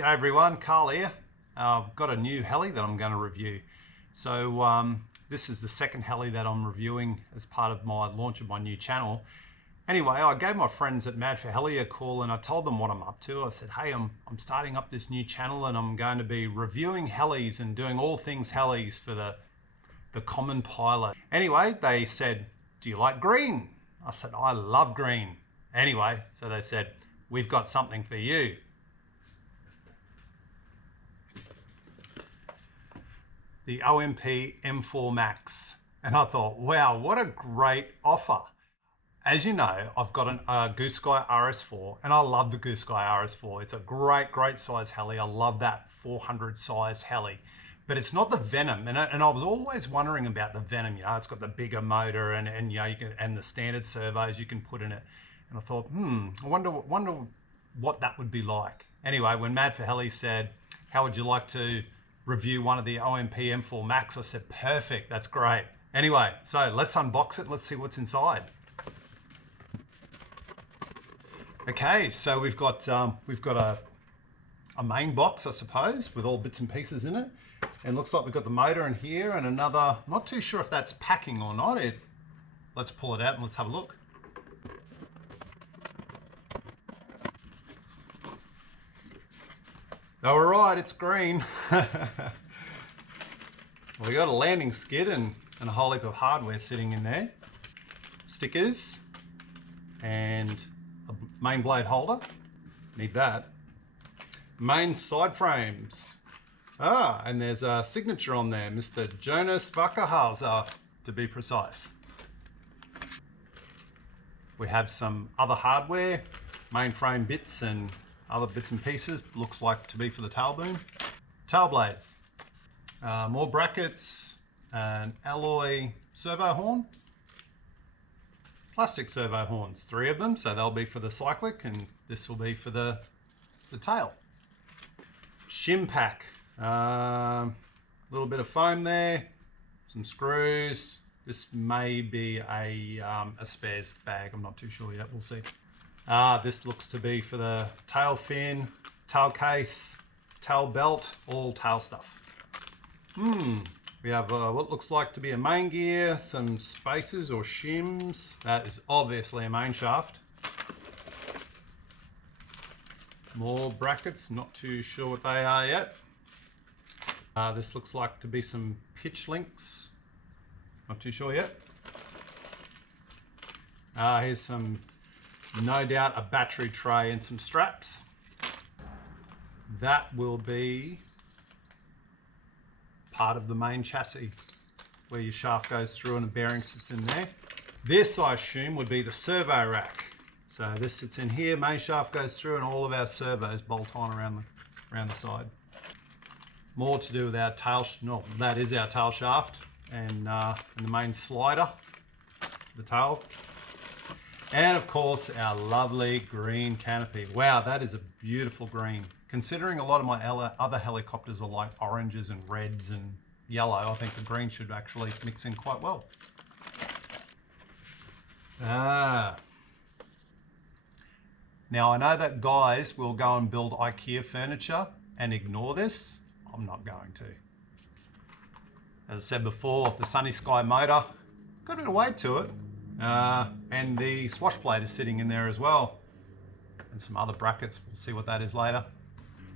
G'day everyone, Carl here. I've got a new heli that I'm going to review. So this is the second heli that I'm reviewing as part of my launch of my new channel. Anyway, I gave my friends at Mad for Heli a call and I told them what I'm up to. I said, hey, I'm starting up this new channel and I'm going to be reviewing helis and doing all things helis for the common pilot. Anyway, they said, do you like green? I said, I love green. Anyway, so they said, we've got something for you. The OMP M4 Max. And I thought, wow, what a great offer. As you know, I've got a Goose Sky RS4 and I love the Goose Sky RS4. It's a great size heli. I love that 400 size heli, but it's not the Venom. And I was always wondering about the Venom. You know, it's got the bigger motor and you know, and the standard servos you can put in it. And I thought, I wonder what that would be like. Anyway, when Mad for Heli said, how would you like to review one of the OMP M4 Max? I said, perfect, that's great. Anyway, so let's unbox it. Let's see what's inside. Okay, so we've got a main box, I suppose, with all bits and pieces in it. And looks like we've got the motor in here and another, not too sure if that's packing or not. Let's pull it out and let's have a look. All right, it's green. We got a landing skid and a whole heap of hardware sitting in there. Stickers and a main blade holder. Need that. Main side frames. And there's a signature on there, Mr. Jonas Wackerhauser, to be precise. We have some other hardware, mainframe bits and other bits and pieces. Looks like to be for the tail boom. Tail blades. More brackets, an alloy servo horn. Plastic servo horns, 3 of them, so they'll be for the cyclic and this will be for the tail. Shim pack, little bit of foam there, some screws. This may be a spares bag, I'm not too sure yet, we'll see. This looks to be for the tail fin, tail case, tail belt, all tail stuff. We have what looks like to be a main gear, some spacers or shims. That is obviously a main shaft. More brackets, not too sure what they are yet. This looks like to be some pitch links, not too sure yet. Here's some, no doubt, a battery tray and some straps. That will be part of the main chassis where your shaft goes through and the bearing sits in there. This, I assume, would be the servo rack. So this sits in here, main shaft goes through and all of our servos bolt on around the side. More to do with our tail, no, that is our tail shaft and the main slider, the tail. And of course, our lovely green canopy. Wow, that is a beautiful green. Considering a lot of my other helicopters are like oranges and reds and yellow, I think the green should actually mix in quite well. Now I know that guys will go and build IKEA furniture and ignore this. I'm not going to. As I said before, the Sunny Sky motor, got a bit of weight to it. And the swash plate is sitting in there as well. And some other brackets, we'll see what that is later.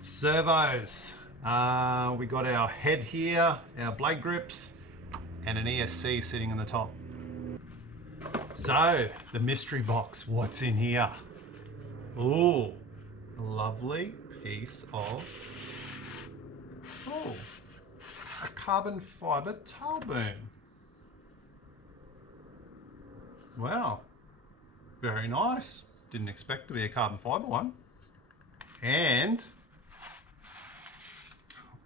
Servos. We got our head here, our blade grips, and an ESC sitting in the top. So, the mystery box, what's in here? Ooh, a lovely piece of, a carbon fiber tail boom. Wow, very nice. Didn't expect to be a carbon fiber one. And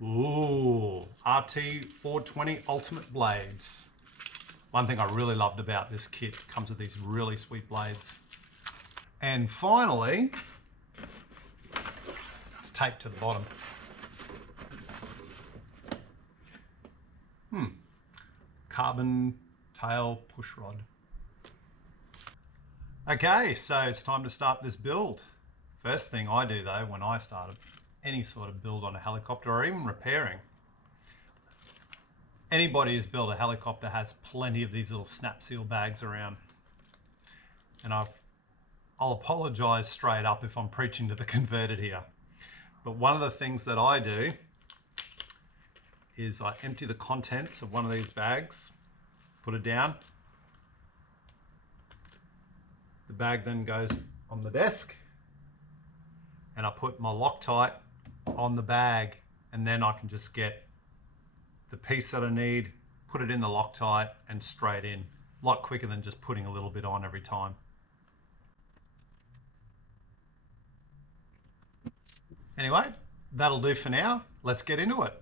RT420 Ultimate blades. One thing I really loved about this kit, comes with these really sweet blades. And finally, it's taped to the bottom. Carbon tail push rod. Okay, so it's time to start this build. First thing I do though, when I start any sort of build on a helicopter or even repairing. Anybody who's built a helicopter has plenty of these little snap seal bags around. And I'll apologize straight up if I'm preaching to the converted here. But one of the things that I do is I empty the contents of one of these bags, put it down. The bag then goes on the desk and I put my Loctite on the bag, and then I can just get the piece that I need, put it in the Loctite and straight in. A lot quicker than just putting a little bit on every time. Anyway, that'll do for now. Let's get into it.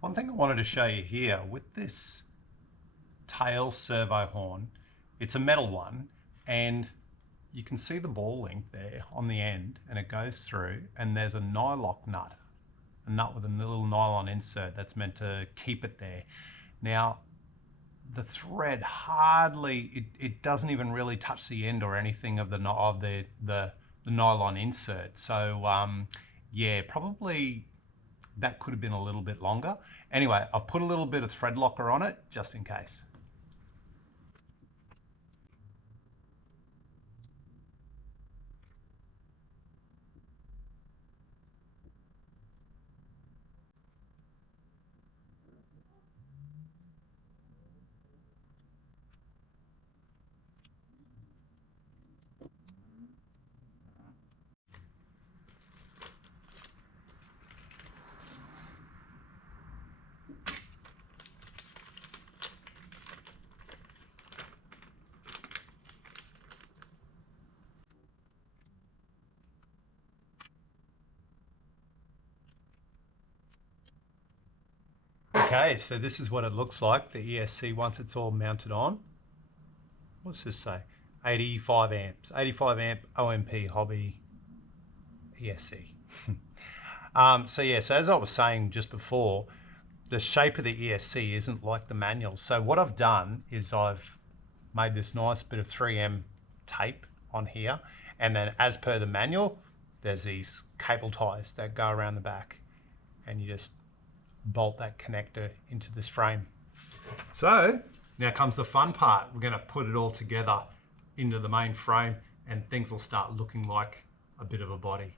One thing I wanted to show you here with this tail servo horn, it's a metal one, and you can see the ball link there on the end, and it goes through, and there's a nylock nut, a nut with a little nylon insert that's meant to keep it there. Now, the thread hardly, it doesn't even really touch the end or anything of the nylon insert. So yeah, probably that could have been a little bit longer. Anyway, I've put a little bit of thread locker on it just in case. Okay, so this is what it looks like, the ESC once it's all mounted on. What's this say? 85 amps, 85 amp OMPHOBBY ESC. So yeah, so as I was saying just before, the shape of the ESC isn't like the manual. So what I've done is I've made this nice bit of 3M tape on here, and then as per the manual, there's these cable ties that go around the back, and you just bolt that connector into this frame. So now comes the fun part. We're going to put it all together into the main frame, and things will start looking like a bit of a body.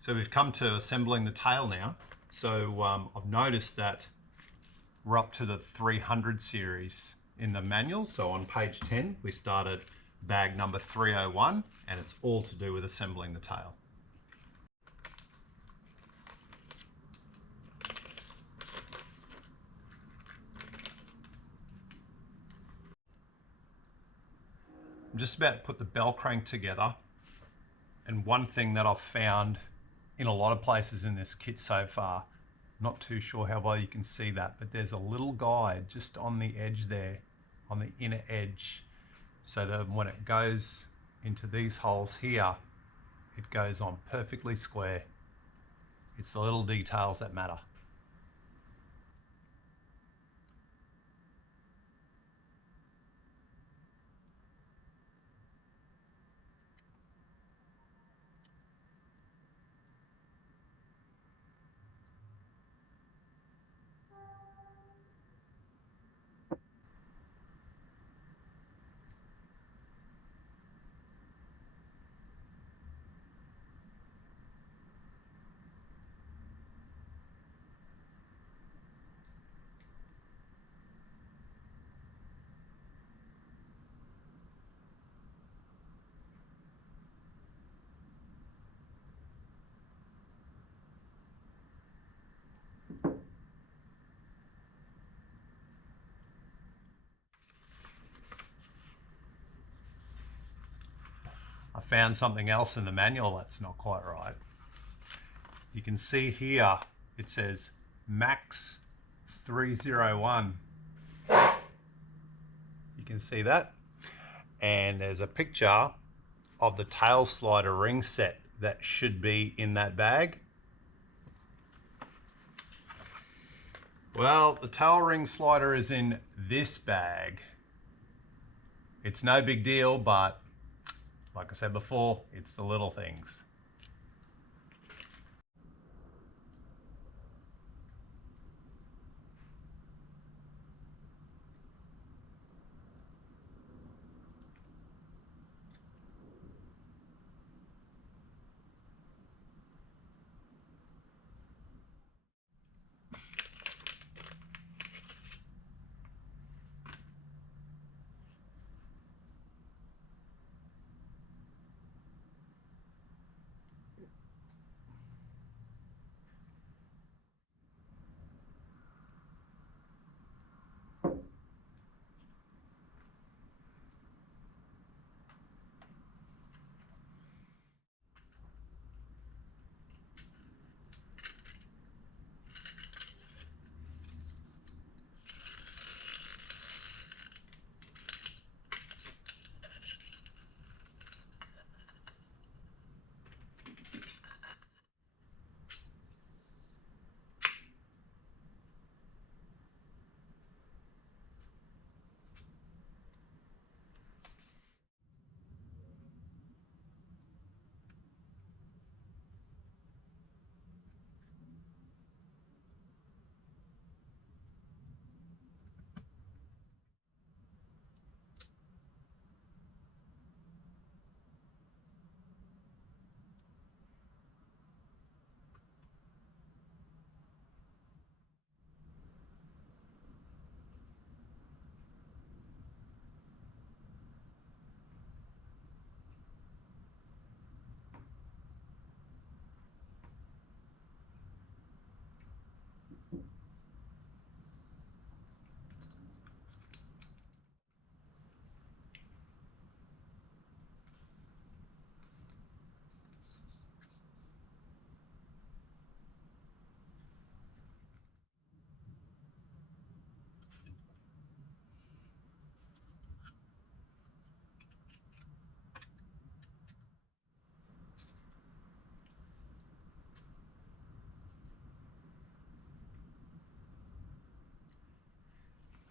So we've come to assembling the tail now. So I've noticed that we're up to the 300 series in the manual. So on page 10, we started bag number 301, and it's all to do with assembling the tail. I'm just about to put the bell crank together. And one thing that I've found in a lot of places in this kit so far, not too sure how well you can see that, but there's a little guide just on the edge there, on the inner edge, so that when it goes into these holes here, it goes on perfectly square. It's the little details that matter. I found something else in the manual that's not quite right. You can see here it says Max 301. You can see that. And there's a picture of the tail slider ring set that should be in that bag. Well, the tail ring slider is in this bag. It's no big deal, but like I said before, it's the little things.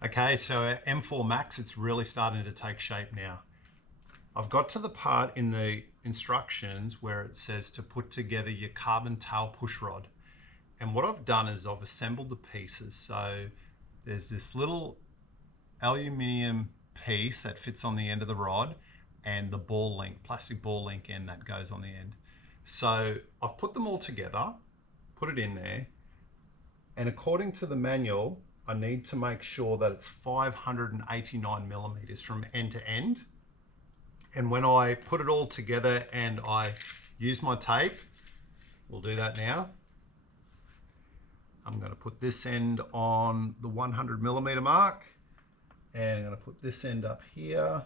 Okay, so our M4 Max, it's really starting to take shape now. I've got to the part in the instructions where it says to put together your carbon tail push rod. And what I've done is I've assembled the pieces. So there's this little aluminium piece that fits on the end of the rod and the ball link, plastic ball link end that goes on the end. So I've put them all together, put it in there, and according to the manual, I need to make sure that it's 589 millimeters from end to end. And when I put it all together and I use my tape, we'll do that now. I'm going to put this end on the 100 millimeter mark, and I'm going to put this end up here,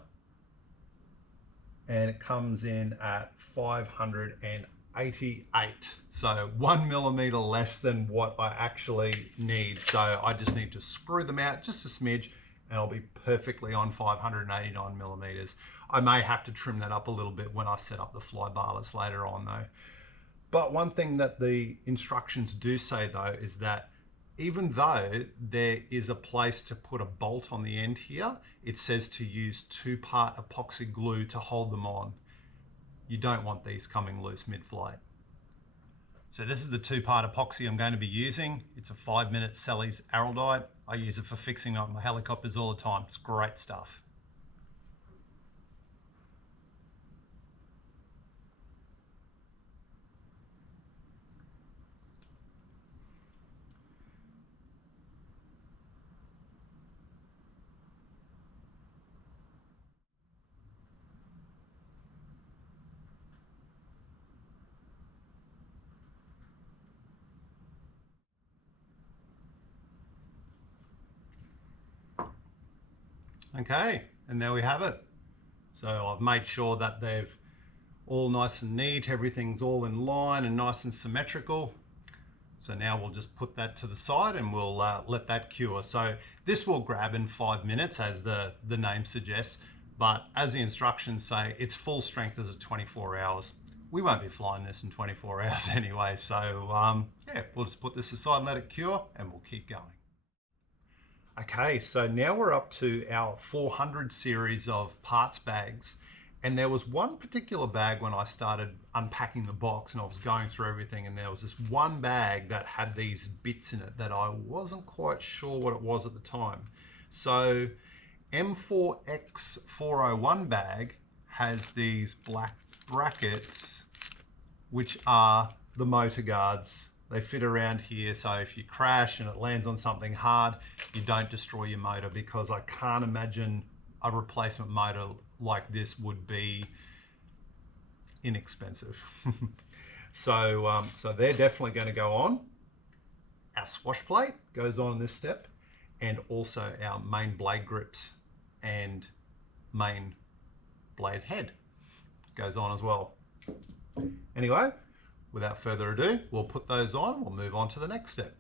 and it comes in at 588. So 1 millimeter less than what I actually need. So I just need to screw them out just a smidge and I'll be perfectly on 589 millimeters. I may have to trim that up a little bit when I set up the Flybarless later on though. But one thing that the instructions do say though is that even though there is a place to put a bolt on the end here, it says to use 2-part epoxy glue to hold them on. You don't want these coming loose mid-flight. So this is the 2-part epoxy I'm going to be using. It's a 5-minute Sally's Araldite. I use it for fixing up my helicopters all the time. It's great stuff. Okay, and there we have it. So I've made sure that they've all nice and neat, everything's all in line and nice and symmetrical. So now we'll just put that to the side and we'll let that cure. So this will grab in 5 minutes as the name suggests, but as the instructions say, it's full strength as 24 hours. We won't be flying this in 24 hours anyway. So yeah, we'll just put this aside and let it cure and we'll keep going. Okay, so now we're up to our 400 series of parts bags. And there was one particular bag when I started unpacking the box and I was going through everything, and there was this one bag that had these bits in it that I wasn't quite sure what it was at the time. So M4X401 bag has these black brackets, which are the motor guards. They fit around here, so if you crash and it lands on something hard, you don't destroy your motor, because I can't imagine a replacement motor like this would be inexpensive. So they're definitely going to go on. Our swash plate goes on in this step, and also our main blade grips and main blade head goes on as well. Anyway, without further ado, we'll put those on and we'll move on to the next step.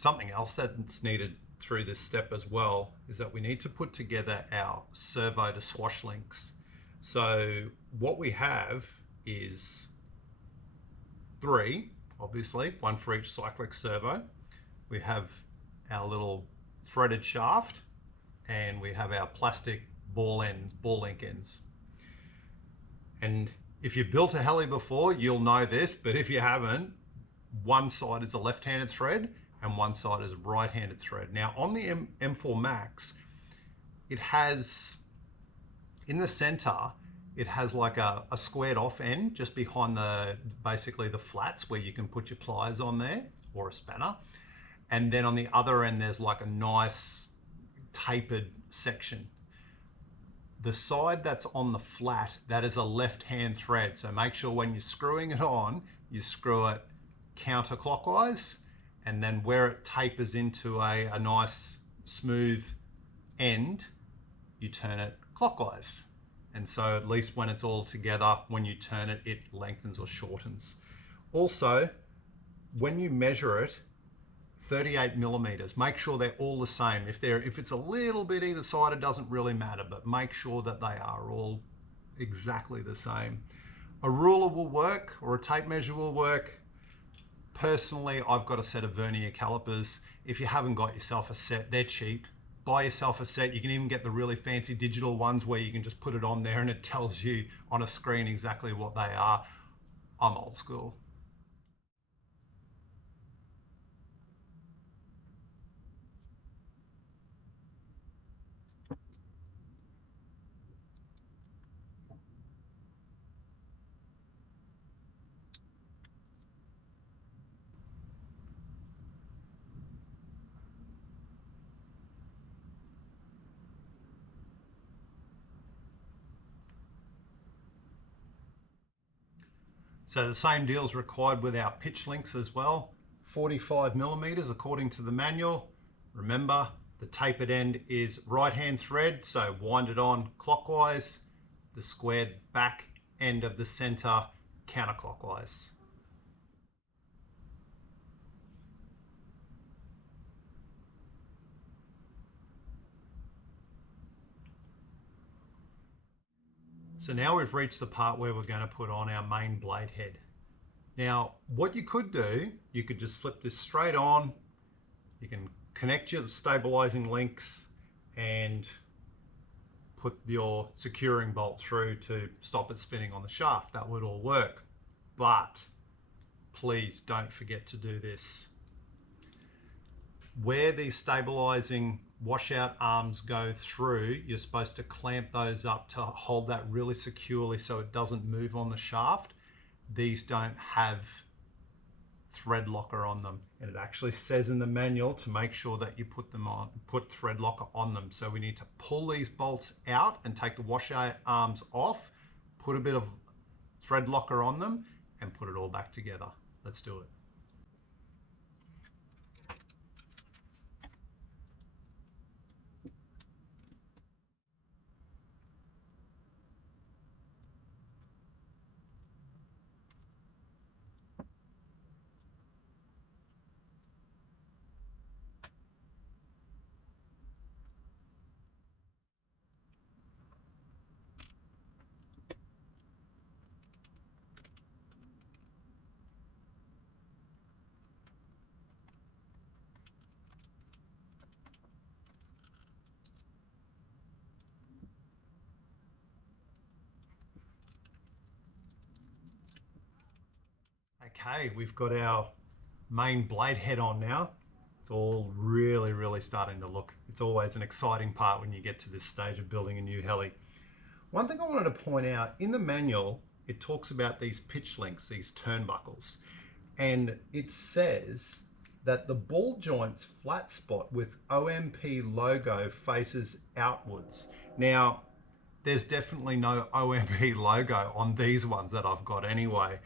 Something else that's needed through this step as well is that we need to put together our servo to swash links. So what we have is 3, obviously, 1 for each cyclic servo. We have our little threaded shaft, and we have our plastic ball link ends. And if you've built a heli before, you'll know this, but if you haven't, one side is a left-handed thread and one side is a right-handed thread. Now on the M4 Max, it has, in the center, it has like a squared off end just behind basically the flats where you can put your pliers on there, or a spanner. And then on the other end, there's like a nice tapered section. The side that's on the flat, that is a left-hand thread. So make sure when you're screwing it on, you screw it counterclockwise, and then where it tapers into a nice smooth end, you turn it clockwise. And so at least when it's all together, when you turn it, it lengthens or shortens. Also, when you measure it, 38 millimeters, make sure they're all the same. If it's a little bit either side, it doesn't really matter, but make sure that they are all exactly the same. A ruler will work, or a tape measure will work. Personally, I've got a set of vernier calipers. If you haven't got yourself a set, they're cheap. Buy yourself a set. You can even get the really fancy digital ones where you can just put it on there and it tells you on a screen exactly what they are. I'm old school. So the same deal is required with our pitch links as well. 45 millimeters according to the manual. Remember, the tapered end is right hand thread, so wind it on clockwise. The squared back end of the center counterclockwise. So now we've reached the part where we're going to put on our main blade head. Now, what you could do, you could just slip this straight on. You can connect your stabilizing links and put your securing bolt through to stop it spinning on the shaft. That would all work. But please don't forget to do this. Where these stabilizing washout arms go through, you're supposed to clamp those up to hold that really securely so it doesn't move on the shaft. These don't have thread locker on them, and it actually says in the manual to make sure that you put thread locker on them. So we need to pull these bolts out and take the washout arms off, put a bit of thread locker on them, and put it all back together. Let's do it. Okay, we've got our main blade head on now. It's all really starting to look. It's always an exciting part when you get to this stage of building a new heli. One thing I wanted to point out, in the manual, it talks about these pitch links, these turnbuckles, and it says that the ball joint's flat spot with OMP logo faces outwards. Now, there's definitely no OMP logo on these ones that I've got anyway,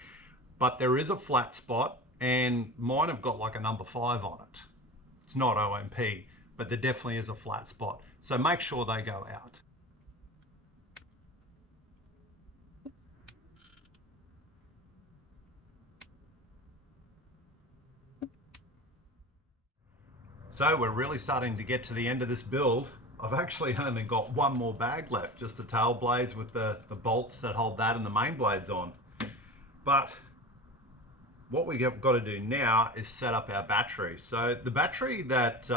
but there is a flat spot, and mine have got like a number 5 on it. It's not OMP, but there definitely is a flat spot. So make sure they go out. So we're really starting to get to the end of this build. I've actually only got one more bag left, just the tail blades with the bolts that hold that and the main blades on. But what we've got to do now is set up our battery. So the battery that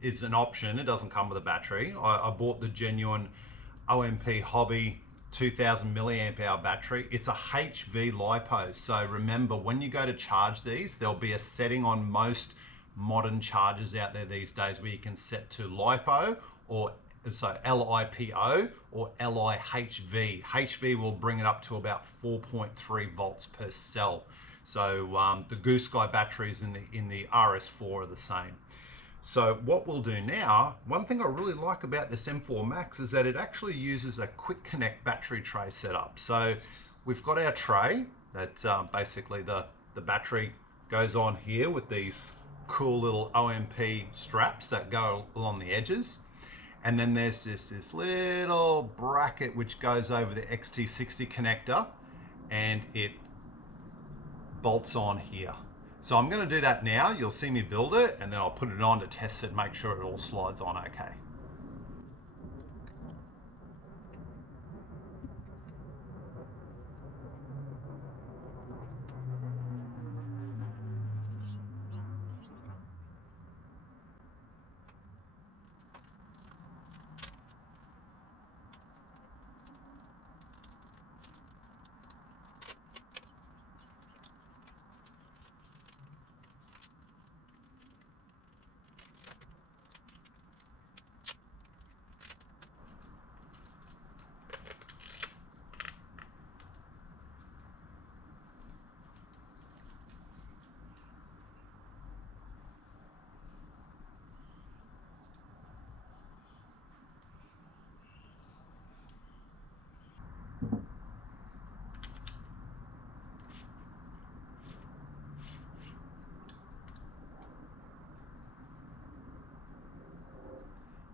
is an option. It doesn't come with a battery. I bought the genuine OMPHOBBY 2000 milliamp hour battery. It's a HV LiPo. So remember, when you go to charge these, there'll be a setting on most modern chargers out there these days where you can set to LiPo, or so LiPo or LiHV. HV will bring it up to about 4.3 volts per cell. So the Goose Sky batteries in the RS4 are the same. So what we'll do now, one thing I really like about this M4 Max is that it actually uses a quick connect battery tray setup. So we've got our tray that basically the battery goes on here with these cool little OMP straps that go along the edges. And then there's just this little bracket which goes over the XT60 connector, and it bolts on here. So I'm going to do that now. You'll see me build it, and then I'll put it on to test it, make sure it all slides on okay.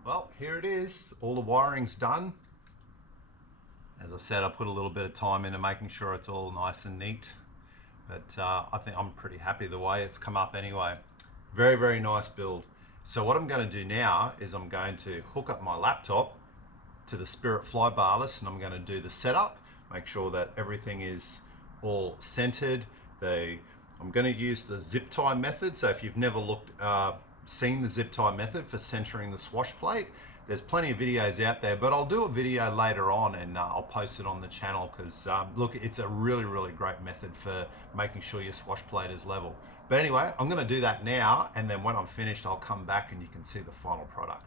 Well, here it is. All the wiring's done. As I said, I put a little bit of time into making sure it's all nice and neat. But I think I'm pretty happy the way it's come up anyway. Very, very nice build. So what I'm going to do now is I'm going to hook up my laptop to the Spirit Flybarless, and I'm going to do the setup, make sure that everything is all centered. I'm going to use the zip tie method. So if you've never seen the zip tie method for centering the swash plate, there's plenty of videos out there, but I'll do a video later on and I'll post it on the channel because look, it's a really, really great method for making sure your swash plate is level. But anyway, I'm going to do that now, and then when I'm finished, I'll come back and you can see the final product.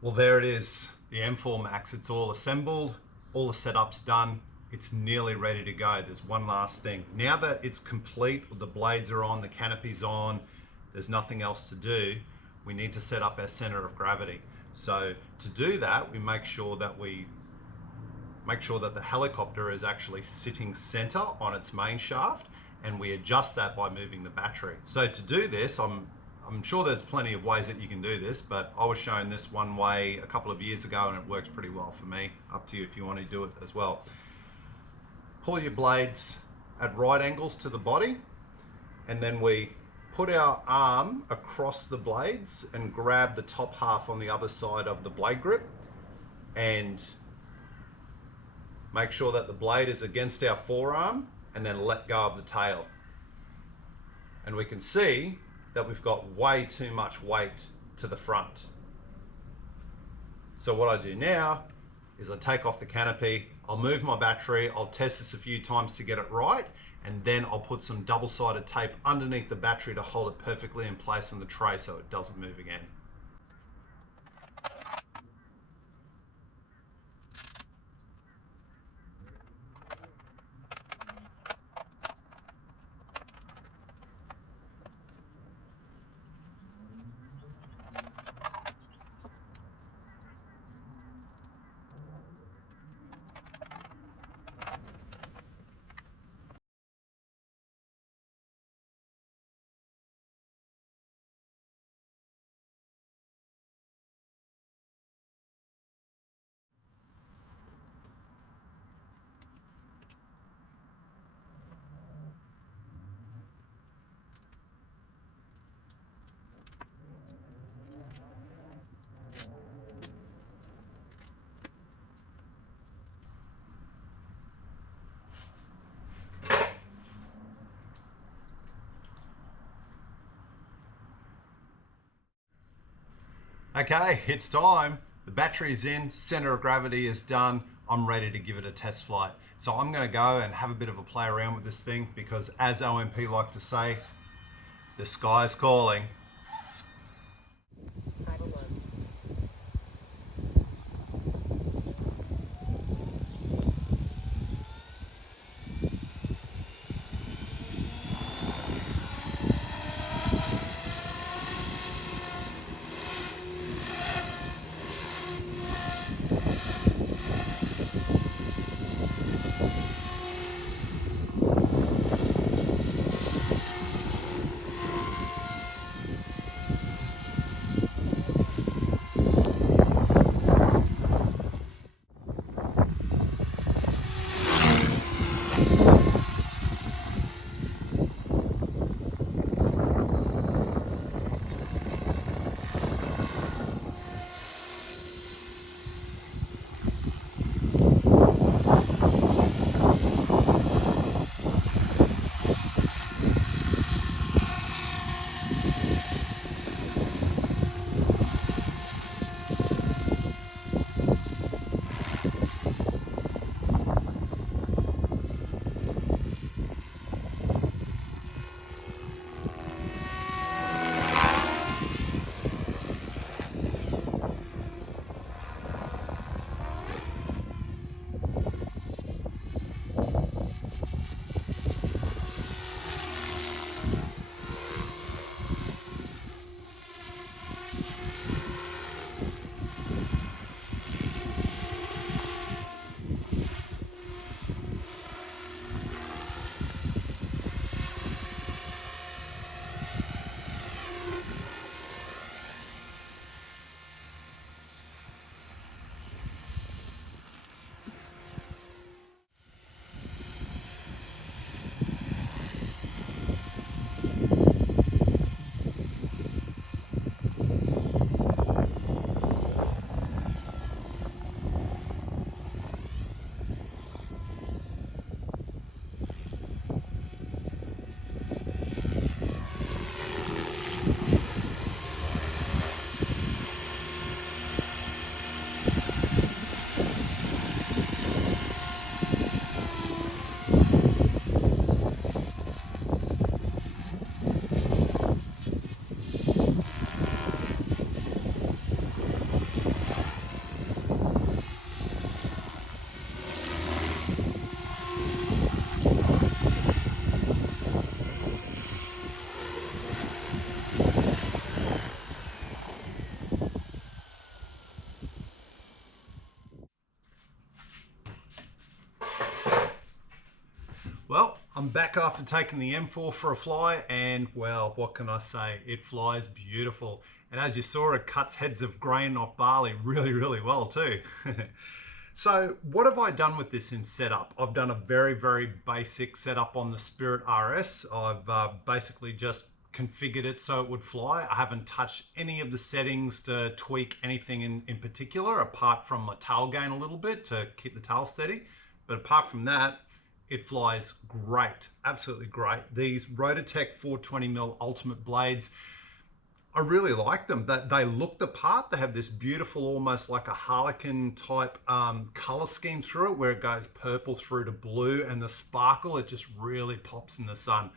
Well, there it is, the M4 Max. It's all assembled, all the setup's done. It's nearly ready to go. There's one last thing. Now that it's complete, the blades are on, the canopy's on, there's nothing else to do, we need to set up our center of gravity. So to do that, we make sure that the helicopter is actually sitting center on its main shaft, and we adjust that by moving the battery. So to do this, I'm sure there's plenty of ways that you can do this, but I was shown this one way a couple of years ago and it works pretty well for me. Up to you if you want to do it as well. Pull your blades at right angles to the body, and then we put our arm across the blades and grab the top half on the other side of the blade grip and make sure that the blade is against our forearm, and then let go of the tail. And we can see that we've got way too much weight to the front. So what I do now is I take off the canopy, I'll move my battery, I'll test this a few times to get it right, and then I'll put some double-sided tape underneath the battery to hold it perfectly in place on the tray so it doesn't move again. Okay, it's time. The battery's in, center of gravity is done. I'm ready to give it a test flight. So I'm going to go and have a bit of a play around with this thing because, as OMP like to say, the sky's calling. Well, I'm back after taking the M4 for a fly, and well, what can I say? It flies beautiful. And as you saw, it cuts heads of grain off barley really, really well too. So what have I done with this in setup? I've done a very, very basic setup on the Spirit RS. I've basically just configured it so it would fly. I haven't touched any of the settings to tweak anything in particular, apart from my tail gain a little bit to keep the tail steady. But apart from that, it flies great, absolutely great. These Rotortech 420mm Ultimate blades, I really like them. That they look the part. They have this beautiful, almost like a harlequin type color scheme through it, where it goes purple through to blue, and the sparkle, it just really pops in the sun.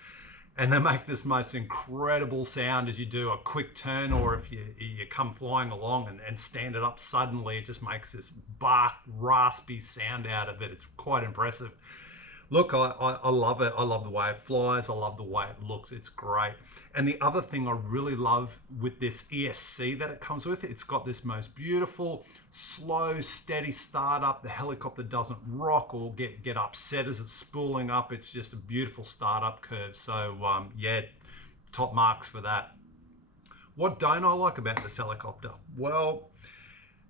And they make this most incredible sound as you do a quick turn, or if you come flying along and stand it up suddenly, it just makes this bark, raspy sound out of it. It's quite impressive. Look, I love it. I love the way it flies. I love the way it looks. It's great. And the other thing I really love with this ESC that it comes with, it's got this most beautiful, slow, steady startup. The helicopter doesn't rock or get upset as it's spooling up. It's just a beautiful startup curve. So yeah, top marks for that. What don't I like about this helicopter? Well,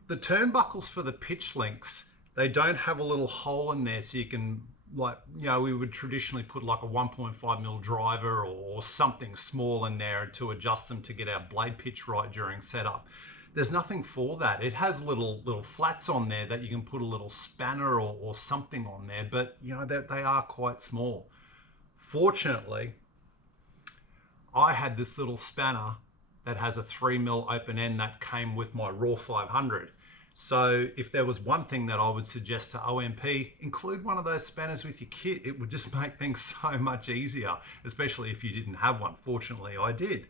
the turnbuckles for the pitch links, they don't have a little hole in there so you can, like, you know, we would traditionally put like a 1.5mm driver or something small in there to adjust them to get our blade pitch right during setup. There's nothing for that. It has little flats on there that you can put a little spanner or something on there, but you know that they are quite small. Fortunately, I had this little spanner that has a 3mm open end that came with my Raw 500. So if there was one thing that I would suggest to OMP, include one of those spanners with your kit. It would just make things so much easier, especially if you didn't have one. Fortunately, I did.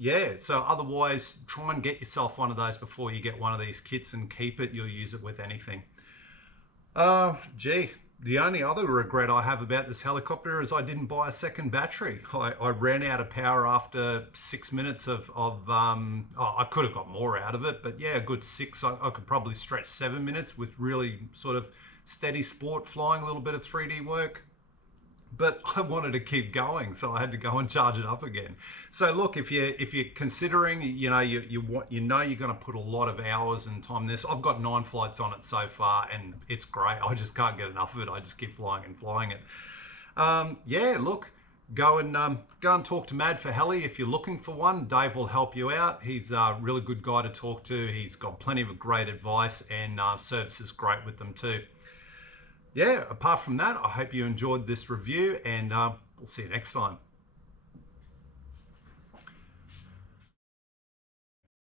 Yeah, so otherwise, try and get yourself one of those before you get one of these kits and keep it. You'll use it with anything. Gee, the only other regret I have about this helicopter is I didn't buy a second battery. I ran out of power after 6 minutes oh, I could have got more out of it, but yeah, a good 6. I could probably stretch 7 minutes with really sort of steady sport flying, a little bit of 3D work. But I wanted to keep going, so I had to go and charge it up again. So look, if you're considering, you know you're going to put a lot of hours and time in this. I've got 9 flights on it so far, and it's great. I just can't get enough of it. I just keep flying and flying it. Yeah, look, go and talk to Mad for Heli if you're looking for one. Dave will help you out. He's a really good guy to talk to. He's got plenty of great advice, and service is great with them too. Yeah, apart from that, I hope you enjoyed this review, and we'll see you next time.